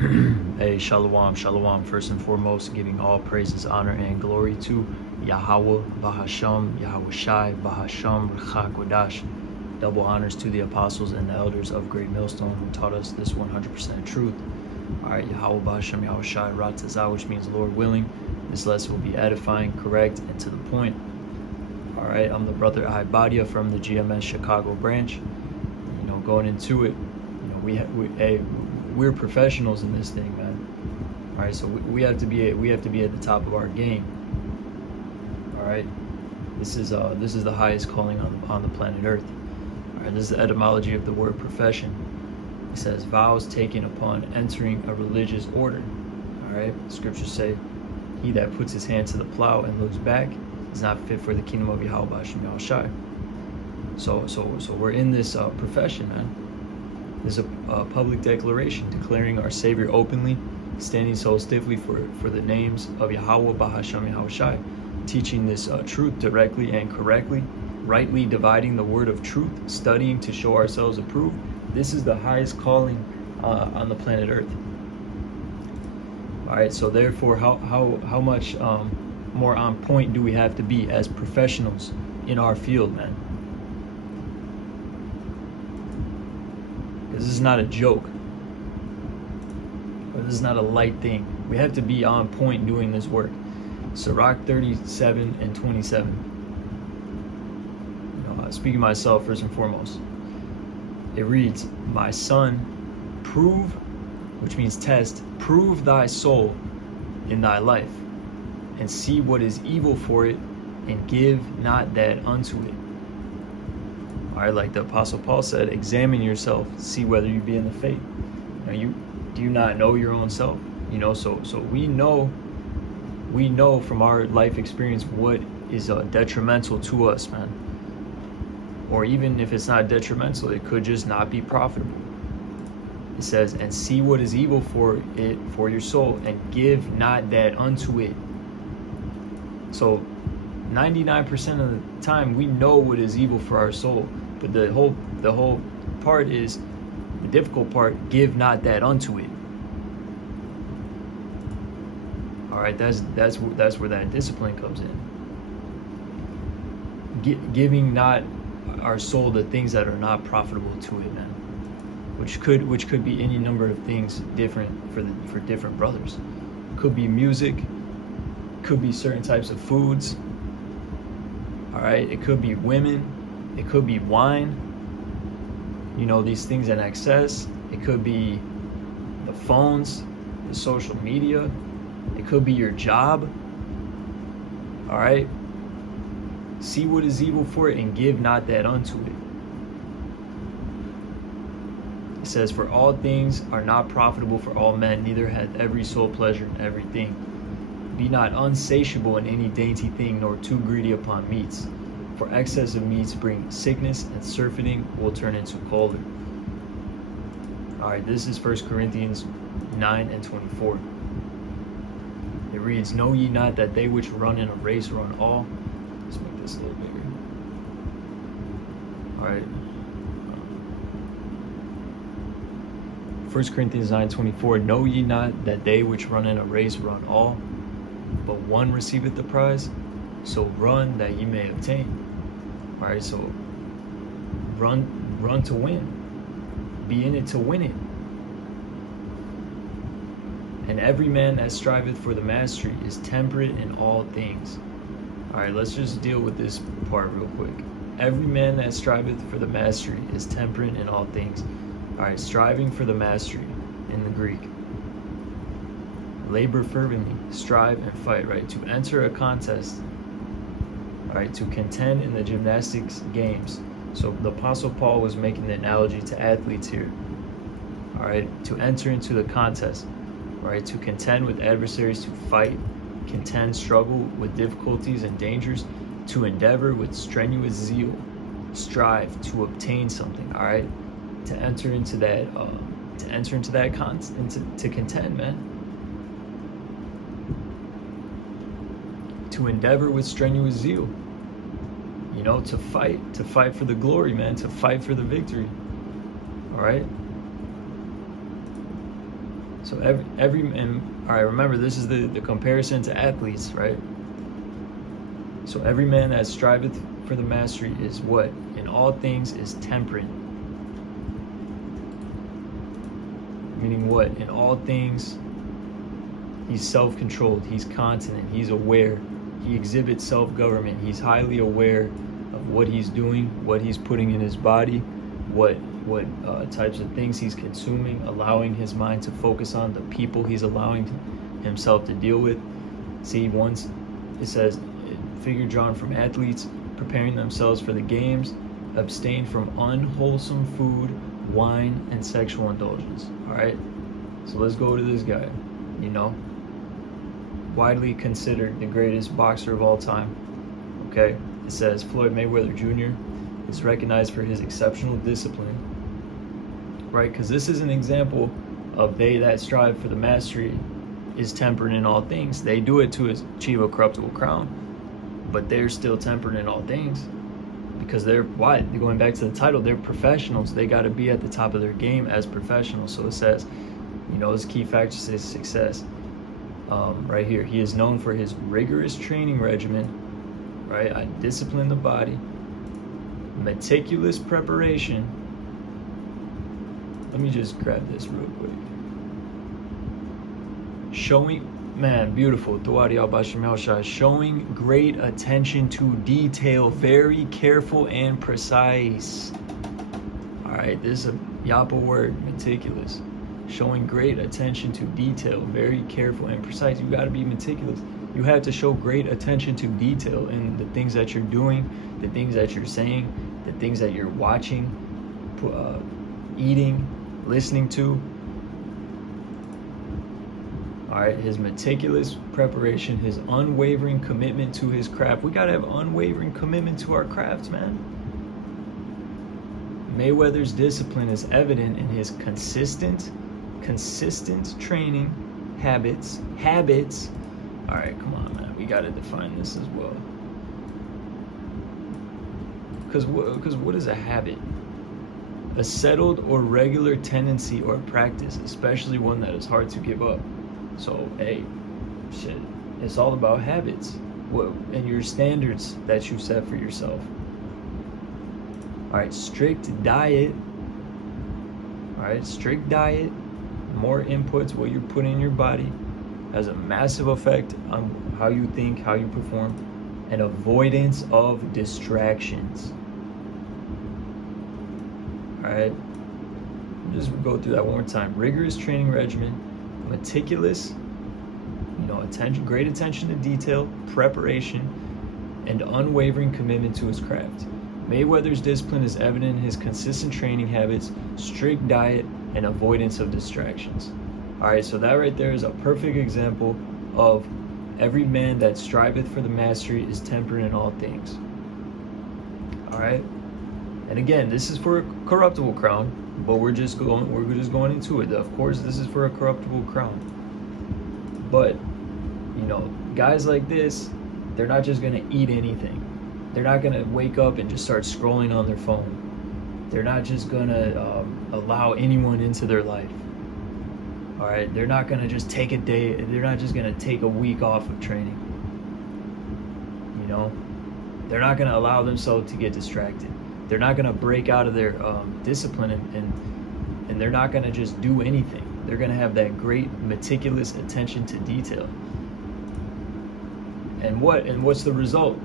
Hey, shalom, shalom. First and foremost, giving all praises, honor, and glory to Yahweh, Bahasham, Yahweh Shai, Bahasham, Rechak Wadash. Double honors to the apostles and the elders of Great Millstone who taught us this 100% truth. All right, Yahweh, Bahasham, Yahweh Shai, Ratazah, which means Lord willing. This lesson will be edifying, correct, and to the point. All right, I'm the brother Ibadia from the GMS Chicago branch. Going into it, we're professionals in this thing, man. All right, so we have to be at the top of our game. All right, this is the highest calling on the planet Earth. All right, this is the etymology of the word profession. It says vows taken upon entering a religious order. All right, scriptures say, "He that puts his hand to the plow and looks back is not fit for the kingdom of Yahweh Hashem Yahushai." So we're in this profession, man. There's a public declaration declaring our Savior openly, standing so stiffly for the names of Yahweh, Bahasham, Yahushai, teaching this truth directly and correctly, rightly dividing the word of truth, studying to show ourselves approved. This is the highest calling on the planet Earth. All right, so therefore, how much more on point do we have to be as professionals in our field, man? This is not a joke, or this is not a light thing. We have to be on point doing this work. Sirach 37 and 27. Speaking of myself first and foremost, it reads, "My son, prove," which means test, "prove thy soul in thy life, and see what is evil for it, and give not that unto it." All right, like the Apostle Paul said, examine yourself, see whether you be in the faith. Do you not know your own self? So we know from our life experience what is detrimental to us, man. Or even if it's not detrimental, it could just not be profitable. It says, "And see what is evil for it, for your soul, and give not that unto it." So 99% of the time we know what is evil for our soul, but the whole part is, the difficult part, give not that unto it. All right, that's where that discipline comes in. Giving not our soul the things that are not profitable to it, man. Which could be any number of things different for different brothers. Could be music, could be certain types of foods. All right, it could be women, it could be wine, these things in excess. It could be the phones, the social media, it could be your job. All right, see what is evil for it, and give not that unto it. It says, "For all things are not profitable for all men, neither hath every soul pleasure in everything. Be not unsatiable in any dainty thing, nor too greedy upon meats. For excess of meats bring sickness, and surfeiting will turn into choler." All right, this is 1 Corinthians 9 and 24. It reads, "Know ye not that they which run in a race run all?" Let's make this a little bigger. All right. 1 Corinthians 9:24. "Know ye not that they which run in a race run all, but one receiveth the prize? So run that ye may obtain." All right, so run to win. Be in it to win it. "And every man that striveth for the mastery is temperate in all things." All right, let's just deal with this part real quick. Every man that striveth for the mastery is temperate in all things. All right, striving for the mastery in the Greek. Labor fervently, strive and fight, right? To enter a contest, all right, to contend in the gymnastics games. So the Apostle Paul was making the analogy to athletes here. All right, to enter into the contest, right? To contend with adversaries, to fight, contend, struggle with difficulties and dangers, to endeavor with strenuous zeal, strive to obtain something. All right, to enter into that, to contend, man. To endeavor with strenuous zeal, to fight for the glory, man, to fight for the victory. All right, So and all right, remember this is the comparison to athletes, right? So every man that striveth for the mastery is what? In all things is temperate. Meaning what? In all things, he's self-controlled, he's continent, he's aware, he exhibits self-government, he's highly aware of what he's doing, what he's putting in his body, what types of things he's consuming, allowing his mind to focus on the people he's allowing himself to deal with. See, once it says, figure drawn from athletes preparing themselves for the games, abstain from unwholesome food, wine, and sexual indulgence. All right, so let's go to this guy, widely considered the greatest boxer of all time. Okay, it says Floyd Mayweather Jr. is recognized for his exceptional discipline, right? Because this is an example of they that strive for the mastery is tempered in all things. They do it to achieve a corruptible crown, but they're still tempered in all things because they're going back to the title, they're professionals. They got to be at the top of their game as professionals. So it says, his key factors to success. Right here, he is known for his rigorous training regimen, right? I discipline the body, meticulous preparation. Let me just grab this real quick. Beautiful. Showing great attention to detail, very careful and precise. All right, this is a Yapa word, meticulous. Showing great attention to detail, very careful and precise. You got to be meticulous. You have to show great attention to detail in the things that you're doing, the things that you're saying, the things that you're watching, eating, listening to. All right, his meticulous preparation, his unwavering commitment to his craft. We got to have unwavering commitment to our craft, man. Mayweather's discipline is evident in his consistent training habits. All right, come on, man. We got to define this as well. Because what is a habit? A settled or regular tendency or practice, especially one that is hard to give up. So, hey, shit, it's all about habits and your standards that you set for yourself. All right, strict diet. More inputs, what you're putting in your body, has a massive effect on how you think, how you perform, and avoidance of distractions. All right, just go through that one more time. Rigorous training regimen, meticulous, great attention to detail, preparation, and unwavering commitment to his craft. Mayweather's discipline is evident in his consistent training habits, strict diet, and avoidance of distractions. All right, so that right there is a perfect example of every man that striveth for the mastery is tempered in all things. All right, and again, this is for a corruptible crown, but we're just going into it. Of course, this is for a corruptible crown. But, guys like this, they're not just going to eat anything. They're not going to wake up and just start scrolling on their phone. They're not just going to allow anyone into their life. All right? They're not going to just take a day. They're not just going to take a week off of training. They're not going to allow themselves to get distracted. They're not going to break out of their discipline and they're not going to just do anything. They're going to have that great meticulous attention to detail. And what's the result?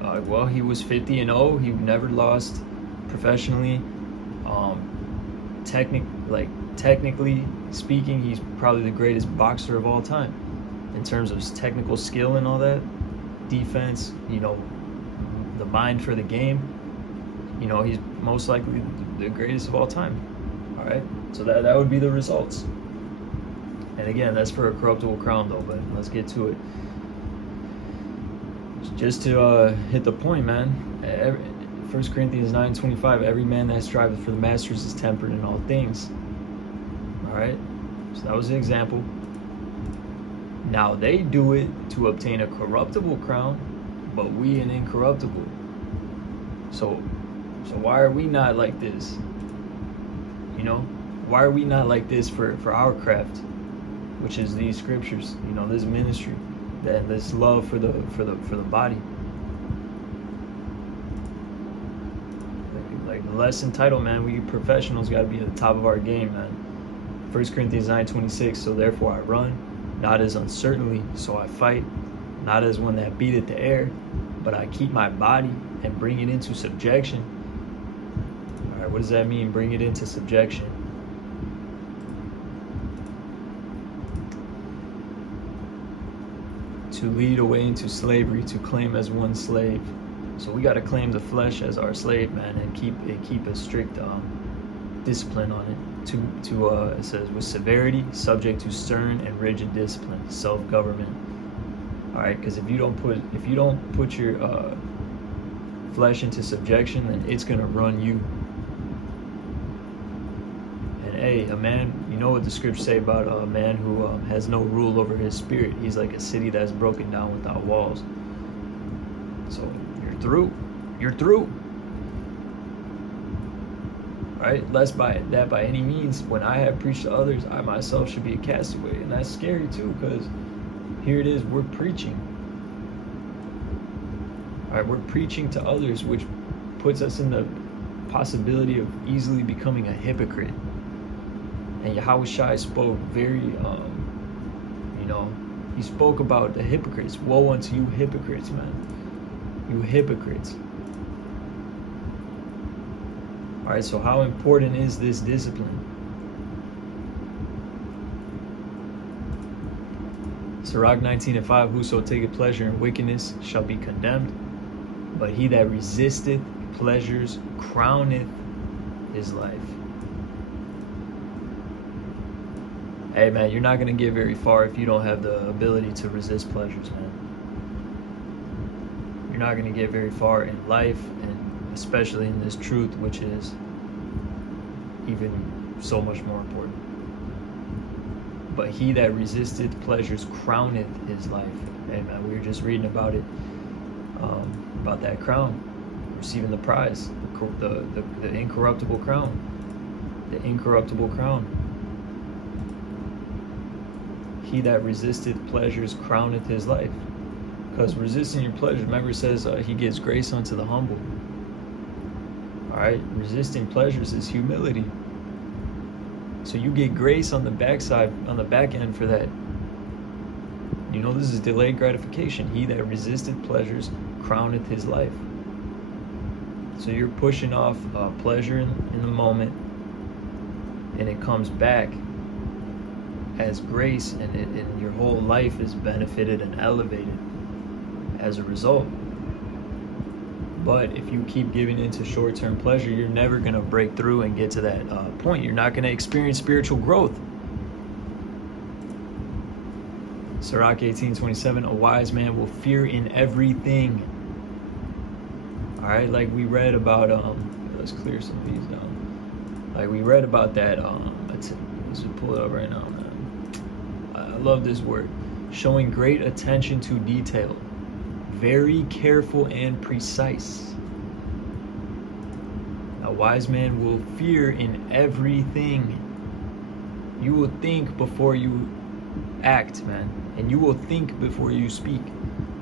Well, he was 50-0. He never lost professionally. Technically speaking, he's probably the greatest boxer of all time in terms of technical skill and all that. Defense, the mind for the game. He's most likely the greatest of all time. All right, so that would be the results. And again, that's for a corruptible crown, though. But let's get to it. Just to hit the point, man. 1 Corinthians 9:25. Every man that striveth for the masters is tempered in all things. All right. So that was the example. Now they do it to obtain a corruptible crown, but we an incorruptible. So why are we not like this? Why are we not like this for our craft? which is these scriptures, this ministry, that this love for the body. Like the lesson title, man, we professionals got to be at the top of our game, man. 1 Corinthians 9:26, so therefore I run, not as uncertainly, so I fight, not as one that beateth the air, but I keep my body and bring it into subjection. All right, what does that mean, bring it into subjection? To lead away into slavery, to claim as one slave. So we got to claim the flesh as our slave, man, and keep a strict discipline on it. It says with severity, subject to stern and rigid discipline, self-government. All right, because if you don't put your flesh into subjection, then it's gonna run you. And hey, a man, you know what the scriptures say about a man who has no rule over his spirit? He's like a city that's broken down without walls. So you're through. Right? Lest by any means, when I have preached to others, I myself should be a castaway. And that's scary too, because here it is, we're preaching. All right, we're preaching to others, which puts us in the possibility of easily becoming a hypocrite. And Yahushua spoke very, he spoke about the hypocrites. Woe unto you hypocrites, man. You hypocrites. All right, so how important is this discipline? Sirach 19:5, whoso taketh pleasure in wickedness shall be condemned, but he that resisteth pleasures crowneth his life. Hey man, you're not gonna get very far if you don't have the ability to resist pleasures, man. You're not gonna get very far in life, and especially in this truth, which is even so much more important. But he that resisteth pleasures crowneth his life. Hey man, we were just reading about it, about that crown, receiving the prize, the incorruptible crown, the incorruptible crown. He that resisteth pleasures crowneth his life. Because resisting your pleasures, remember it says he gives grace unto the humble. All right, resisting pleasures is humility. So you get grace on the backside, on the back end for that. This is delayed gratification. He that resisted pleasures crowneth his life. So you're pushing off pleasure in the moment, and it comes back as grace, and your whole life is benefited and elevated as a result. But if you keep giving into short-term pleasure, you're never going to break through and get to that point. You're not going to experience spiritual growth. Sirach 18:27, a wise man will fear in everything. All right, like we read about, let's clear some of these down. Like we read about that, let's pull it up right now, man. I love this word. Showing great attention to detail. Very careful and precise. A wise man will fear in everything. You will think before you act, man. And you will think before you speak.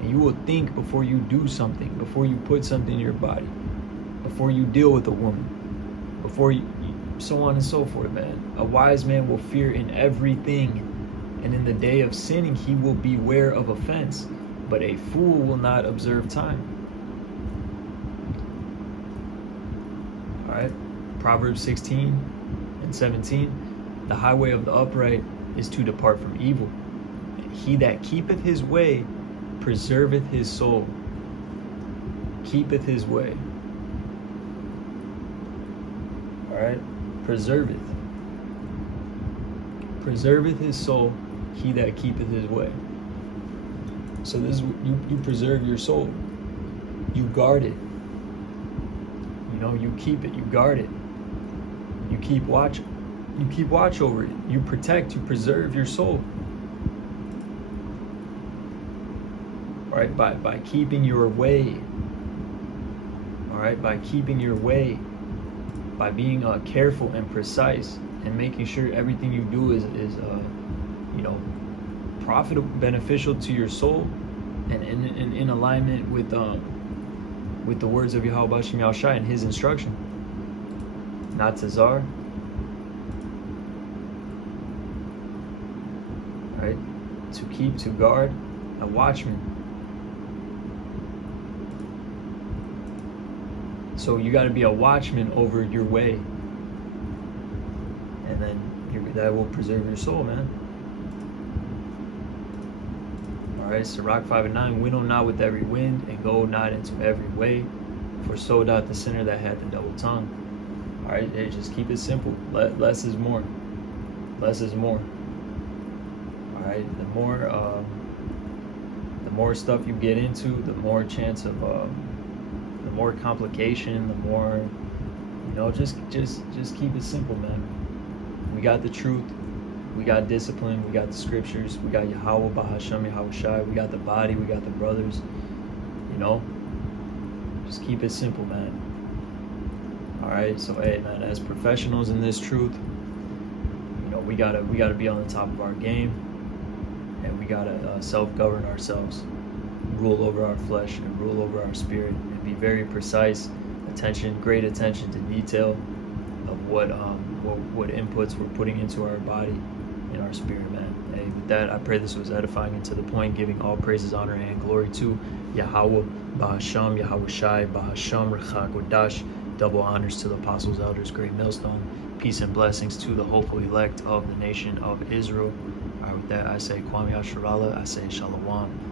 And you will think before you do something, before you put something in your body, before you deal with a woman, before you, so on and so forth, man. A wise man will fear in everything. And in the day of sinning, he will beware of offense. But a fool will not observe time. All right, Proverbs 16:17. The highway of the upright is to depart from evil. He that keepeth his way preserveth his soul. Keepeth his way. All right, preserveth his soul. He that keepeth his way. So this is, you preserve your soul. You guard it. You keep it, you guard it. You keep watch over it. You protect, you preserve your soul. All right, by keeping your way. All right, by keeping your way. By being careful and precise and making sure everything you do is profitable, beneficial to your soul, and in alignment with the words of Yahweh Bashem Yahushai and His instruction. Not Tazar. Right? To keep, to guard, a watchman. So you got to be a watchman over your way, and then that will preserve your soul, man. All right, Sirach 5:9. Winnow not with every wind, and go not into every way, for so doth the sinner that hath a double tongue. All right, hey, just keep it simple. Less is more. Less is more. All right, the more stuff you get into, the more chance of the more complication, the more, just keep it simple, man. We got the truth, we got discipline, we got the scriptures, we got Yahweh Bahasham Yahushai, we got the body, we got the brothers, just keep it simple, man. All right, so hey, man, as professionals in this truth, we gotta be on the top of our game, and we gotta self-govern ourselves, rule over our flesh and rule over our spirit, and be very precise, great attention to detail of what inputs we're putting into our body and our spirit, man. Hey, with that, I pray this was edifying and to the point, giving all praises, honor, and glory to Yahweh Bahasham Yahushai Bahasham Rechak Wadash. Double honors to the apostles, elders, great millstone. Peace and blessings to the hopeful elect of the nation of Israel. All right, with that, I say Kwame Asherallah. I say Shalom.